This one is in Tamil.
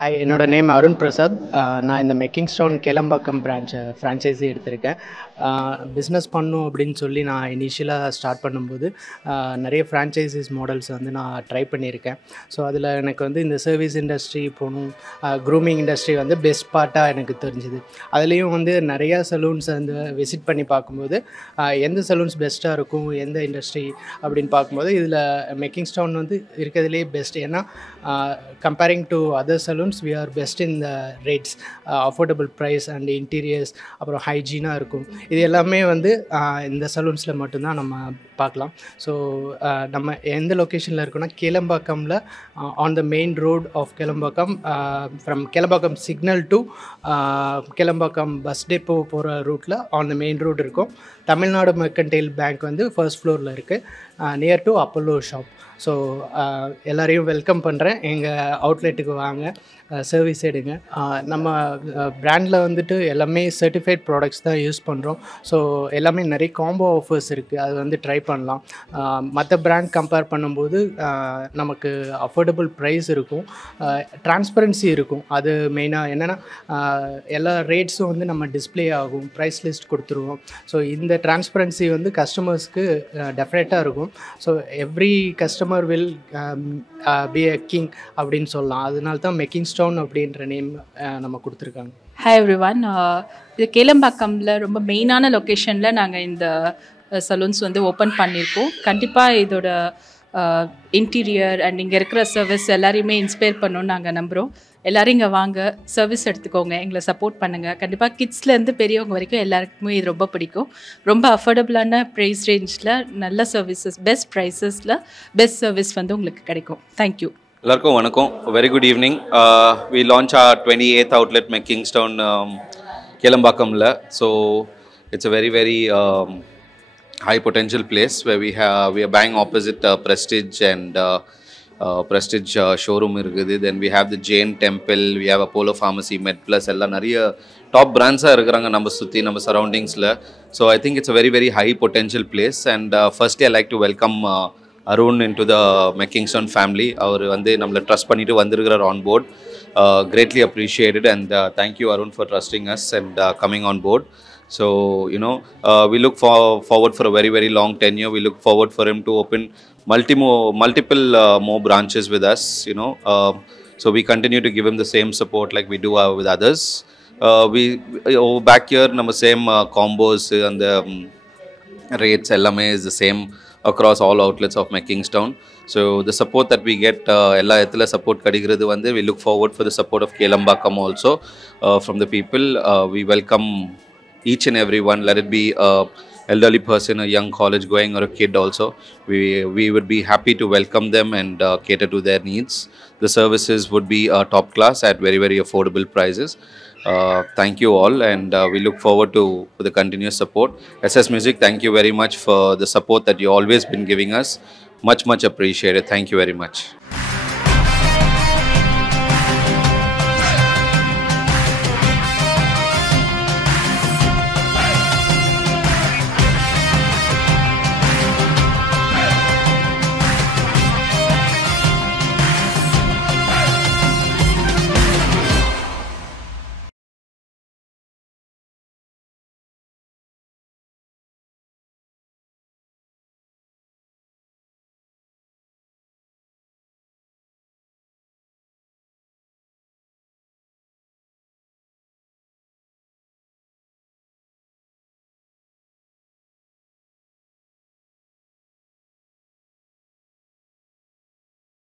ஹாய், என்னோட நேம் அருண் பிரசாத். நான் இந்த மெக்கிங் ஸ்டோன் கேளம்பாக்கம் பிரான்ச்சை ஃப்ரான்ச்சைஸி எடுத்திருக்கேன். பிஸ்னஸ் பண்ணணும் அப்படின்னு சொல்லி நான் இனிஷியலாக ஸ்டார்ட் பண்ணும்போது நிறைய ஃப்ரான்ச்சைசிஸ் மாடல்ஸ் வந்து நான் ட்ரை பண்ணியிருக்கேன். ஸோ அதில் எனக்கு வந்து இந்த சர்வீஸ் இண்டஸ்ட்ரி போகணும், க்ரூமிங் இண்டஸ்ட்ரி வந்து பெஸ்ட் பார்ட்டாக எனக்கு தெரிஞ்சுது. அதுலேயும் வந்து நிறையா சலூன்ஸ் வந்து விசிட் பண்ணி பார்க்கும்போது எந்த சலூன்ஸ் பெஸ்ட்டாக இருக்கும், எந்த இண்டஸ்ட்ரி அப்படின்னு பார்க்கும்போது இதில் மெக்கிங் ஸ்டோன் வந்து இருக்கிறதுலே பெஸ்ட். ஏன்னா comparing to other salons we are best in the rates, affordable price and interiors, அப்புறம் ஹைஜீனாக இருக்கும். இது எல்லாமே வந்து இந்த சலூன்ஸில் மட்டும்தான் நம்ம பார்க்கலாம். ஸோ நம்ம எந்த லொக்கேஷனில் இருக்கோன்னா கேளம்பாக்கமில் on the main road of Kelambakkam, from Kelambakkam signal to Kelambakkam bus depot போகிற ரூட்டில் ஆன் த மெயின் ரோடு இருக்கும். தமிழ்நாடு மெர்கன்டைல் பேங்க் வந்து ஃபர்ஸ்ட் ஃப்ளோரில் இருக்குது, near to Apollo shop. So எல்லோரையும் வெல்கம் பண்ணுறேன். எங்கள் அவுட்லெட்டுக்கு வாங்க, சர்வீஸ் எடுங்க. நம்ம பிராண்டில் வந்துட்டு எல்லாமே சர்டிஃபைட் ப்ராடக்ட்ஸ் தான் யூஸ் பண்ணுறோம். ஸோ எல்லாமே நிறைய காம்போ ஆஃபர்ஸ் இருக்குது, அது வந்து ட்ரை பண்ணலாம். மற்ற பிராண்ட் கம்பேர் பண்ணும்போது நமக்கு அஃபோர்டபுள் ப்ரைஸ் இருக்கும், ட்ரான்ஸ்பரன்சி இருக்கும். அது மெயினாக என்னென்னா எல்லா ரேட்ஸும் வந்து நம்ம டிஸ்பிளே ஆகும், ப்ரைஸ் லிஸ்ட் கொடுத்துருவோம். ஸோ இந்த இந்த டிரான்ஸ்பரன்சி வந்து கஸ்டமர்ஸ்க்கு டெஃபினட்டாக இருக்கும். So every customer will be a king அப்படின்னு சொல்லலாம். அதனால தான் மெக்கிங் ஸ்டோன் அப்படின்ற நேம் நம்ம கொடுத்துருக்காங்க. Hi every one. இது கேளம்பாக்கமில் ரொம்ப மெயினான லொக்கேஷனில் நாங்கள் இந்த சலூன்ஸ் வந்து ஓப்பன் பண்ணியிருக்கோம். கண்டிப்பாக இதோட இன்டீரியர் அண்ட் இங்கே இருக்கிற சர்வீஸ் எல்லாரையுமே இன்ஸ்பயர் பண்ணணும்னு நாங்கள் நம்புகிறோம். எல்லோரும் இங்கே வாங்க, சர்வீஸ் எடுத்துக்கோங்க, எங்களை சப்போர்ட் பண்ணுங்கள். கண்டிப்பாக கிட்ஸ்லேருந்து பெரியவங்க வரைக்கும் எல்லாருக்குமே இது ரொம்ப பிடிக்கும். ரொம்ப அஃபோர்டபுளான ப்ரைஸ் ரேஞ்சில் நல்ல சர்வீசஸ், பெஸ்ட் ப்ரைஸஸில் பெஸ்ட் சர்வீஸ் வந்து உங்களுக்கு கிடைக்கும். தேங்க்யூ. எல்லாருக்கும் வணக்கம். Very good evening. We launch our 28th outlet மெக்கிங்ஸ்டவுன் கேளம்பாக்கம்ல. So it's a very high potential place where we are buying opposite Prestige and Prestige showroom இருக்குது. Then we have the Jain Temple, we have Apollo Pharmacy, MedPlus, எல்லாம் நிறைய டாப் பிராண்ட்ஸாக இருக்கிறாங்க நம்ம சுற்றி, நம்ம சரௌண்டிங்ஸில். So I think it's a very high potential place. And firstly I like to welcome Arun into the Meckingstone family. அவர் வந்து நம்மளை ட்ரஸ்ட் பண்ணிட்டு வந்திருக்கிறார் on board. Greatly appreciated, and thank you Arun for trusting us and coming on board. So we look forward for a very long tenure. We look forward for him to open multiple more branches with us. So we continue to give him the same support like we do with others. We back here number same combos and the rates ellame is the same across all outlets of Meckingstone. So the support that we get ella ethila support kadigiradhu vande we look forward for the support of Kelambakam also from the people. We welcome each and every one, let it be a elderly person, a young college going, or a kid also. We would be happy to welcome them and cater to their needs. The services would be top class at very affordable prices. Thank you all, and we look forward to the continuous support. SS Music, thank you very much for the support that you always been giving us. Much appreciated. Thank you very much.